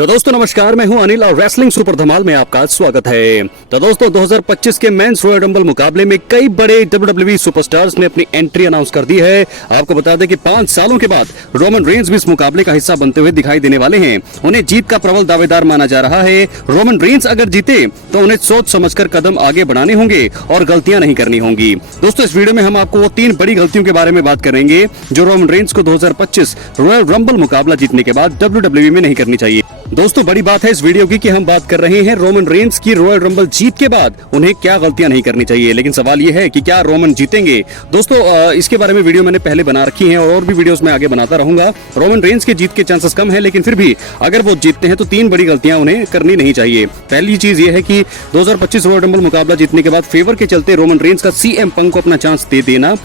तो दोस्तों नमस्कार, मैं हूं अनिल और रेसलिंग सुपर धमाल में आपका स्वागत है। तो दोस्तों 2025 के मेंस रॉयल रंबल मुकाबले में कई बड़े WWE सुपरस्टार्स ने अपनी एंट्री अनाउंस कर दी है। आपको बता दें कि 5 सालों के बाद रोमन रेंज भी इस मुकाबले का हिस्सा बनते हुए दिखाई देने वाले हैं। उन्हें जीत का प्रबल दावेदार माना जा रहा है। रोमन रेंज अगर जीते तो उन्हें सोच समझकर कदम आगे बढ़ाने होंगे और गलतियां नहीं करनी होंगी। दोस्तों इस वीडियो में हम आपको वो 3 बड़ी गलतियों के बारे में बात करेंगे जो रोमन रेंज को 2025 रॉयल रंबल मुकाबला जीतने के बाद WWE में नहीं करनी चाहिए। दोस्तों बड़ी बात है इस वीडियो की कि हम बात कर रहे हैं रोमन रेंज की रॉयल रंबल जीत के बाद उन्हें क्या गलतियां नहीं करनी चाहिए। लेकिन सवाल यह है कि क्या रोमन जीतेंगे। दोस्तों इसके बारे में वीडियो मैंने पहले बना रखी है और भी वीडियोस में आगे बनाता रहूंगा। रोमन रेंज के जीत के चांसेस कम है, लेकिन फिर भी अगर वो जीतते हैं तो 3 बड़ी गलतियां उन्हें करनी नहीं चाहिए। पहली चीज ये है कि 2025 रॉयल रंबल मुकाबला जीतने के बाद फेवर के चलते रोमन रेंज का CM पंक को अपना चांस दे देना।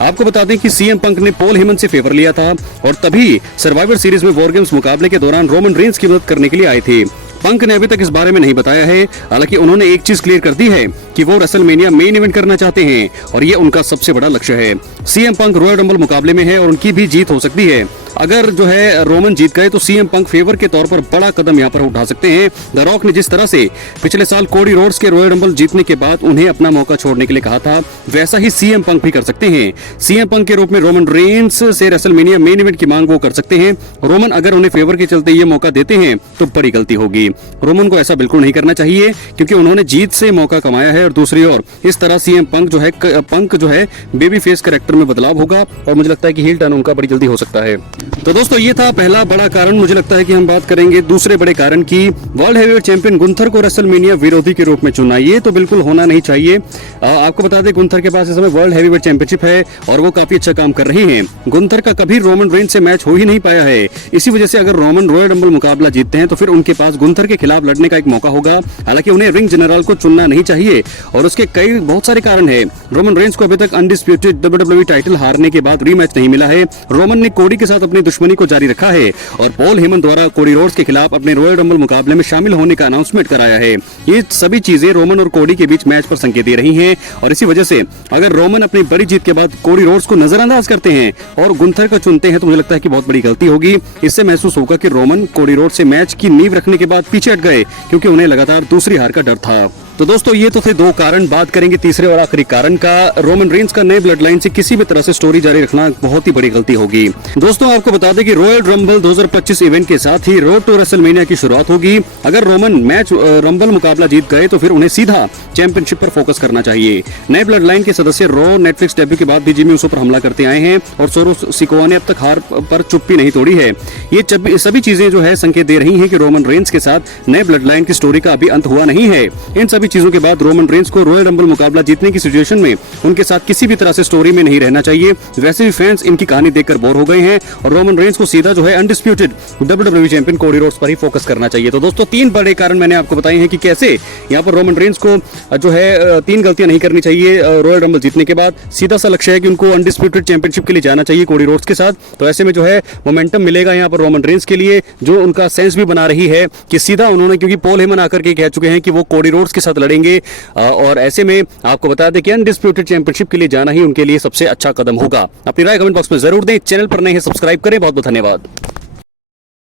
आपको बता दें कि CM पंक ने पॉल हेमन से फेवर लिया था और तभी सर्वाइवर सीरीज में वॉर गेम्स मुकाबले के दौरान रोमन रेंज की मदद करने के लिए आए थे। पंक ने अभी तक इस बारे में नहीं बताया है, हालांकि उन्होंने एक चीज क्लियर कर दी है कि वो रेसलमेनिया मेन इवेंट करना चाहते हैं और ये उनका सबसे बड़ा लक्ष्य है। CM पंक रॉयल रंबल मुकाबले में है और उनकी भी जीत हो सकती है। अगर जो है रोमन जीत गए तो CM पंक फेवर के तौर पर बड़ा कदम यहाँ पर उठा सकते हैं। द रॉक ने जिस तरह से पिछले साल कोडी रोड्स के रॉयल रंबल जीतने के बाद उन्हें अपना मौका छोड़ने के लिए कहा था, वैसा ही CM पंक भी कर सकते हैं। CM पंक के रूप में रोमन रेंज से रेसलमेनिया मेन इवेंट की मांग वो कर सकते हैं। रोमन अगर उन्हें फेवर के चलते ये मौका देते हैं तो बड़ी गलती होगी। रोमन को ऐसा बिल्कुल नहीं करना चाहिए क्योंकि उन्होंने जीत से मौका कमाया है और दूसरी ओर इस तरह CM पंक जो है बेबी फेस कैरेक्टर में बदलाव होगा और मुझे लगता है कि हील टर्न उनका बड़ी जल्दी हो सकता है। तो दोस्तों ये था पहला बड़ा कारण। मुझे लगता है कि हम बात करेंगे दूसरे बड़े कारण की। वर्ल्ड हेवीवेट चैंपियन गुंथर को रेसलमेनिया विरोधी के रूप में चुना, ये तो बिल्कुल होना नहीं चाहिए। आपको बता दें गुंथर के पास इस समय वर्ल्ड हेवीवेट चैंपियनशिप है और वो काफी अच्छा काम कर रहे हैं। गुंथर का कभी रोमन रेंज से मैच हो ही नहीं पाया है। इसी वजह से अगर रोमन रॉयल रंबल मुकाबला जीतते हैं तो फिर उनके पास गुंथर के खिलाफ लड़ने का एक मौका होगा। हालांकि उन्हें रिंग जनरल को चुनना नहीं चाहिए और उसके कई बहुत सारे कारण है। रोमन रेंज को अभी तक अनडिस्प्यूटेड WWE टाइटल हारने के बाद रीमैच नहीं मिला है। रोमन ने कोडी के साथ अपनी दुश्मनी को जारी रखा है और पॉल हेमन द्वारा कोडी रोड्स के खिलाफ अपने रॉयल रंबल मुकाबले में शामिल होने का अनाउंसमेंट कराया है। ये सभी चीजें रोमन और कोडी के बीच मैच पर संकेत दे रही हैं और इसी वजह से अगर रोमन अपनी बड़ी जीत के बाद कोडी रोड्स को नजरअंदाज करते हैं और गुंथर को चुनते हैं तो मुझे लगता है कि बहुत बड़ी गलती होगी। इससे महसूस होगा कि रोमन कोडी रोड्स से मैच की नींव रखने के बाद पीछे हट गए क्योंकि उन्हें लगातार दूसरी हार का डर था। तो दोस्तों ये तो थे 2 कारण। बात करेंगे तीसरे और आखिरी कारण का। रोमन रेंज का नए ब्लड लाइन से किसी भी तरह से स्टोरी जारी रखना बहुत ही बड़ी गलती होगी। दोस्तों आपको बता दें कि रॉयल रंबल 2025 इवेंट के साथ ही रोड टू रेसलमेनिया की शुरुआत होगी। अगर रोमन मैच रंबल मुकाबला जीत गए तो फिर उन्हें सीधा चैंपियनशिप पर फोकस करना चाहिए। नए ब्लड लाइन के सदस्य रॉ नेटफ्लिक्स डेब्यू के बाद भी जिमी ऊसो पर हमला करते आए हैं और सोरो सिकोवा ने अब तक हार पर चुप्पी नहीं तोड़ी है। ये सभी चीजें जो है संकेत दे रही है कि रोमन रेंज के साथ नए ब्लड लाइन की स्टोरी का अभी अंत हुआ नहीं है। इन सभी चीजों के बाद रोमन रेंज को रॉयल रंबल मुकाबला जीतने की सिचुएशन में उनके साथ किसी भी तरह से स्टोरी में नहीं रहना चाहिए। वैसे भी फैंस इनकी कहानी देखकर बोर हो गए हैं और रोमन रेंज को सीधा जो है undisputed WWE champion Cody Rhodes पर ही फोकस करना चाहिए। तो दोस्तों 3 बड़े कारण मैंने आपको बताए हैं कि कैसे यहाँ पर रोमन रेंज को जो है 3 गलतियां नहीं करनी चाहिए रॉयल रंबल जीतने के बाद। सीधा सा लक्ष्य है कि उनको अनडिस्प्यूटेड चैंपियनशिप के लिए जाना चाहिए कोडी रोड्स के साथ। तो ऐसे में जो है मोमेंटम मिलेगा यहाँ पर रोमन रेंज के लिए, जो उनका सेंस भी बना रही है कि सीधा उन्होंने, क्योंकि पॉल हेमन आकर के कह चुके हैं कि वो कोडी रोड्स के साथ लड़ेंगे और ऐसे में आपको बता दें कि अनडिस्प्यूटेड चैंपियनशिप के लिए जाना ही उनके लिए सबसे अच्छा कदम होगा। अपनी राय कमेंट बॉक्स में जरूर दें। चैनल पर नए हैं सब्सक्राइब करें। बहुत बहुत धन्यवाद।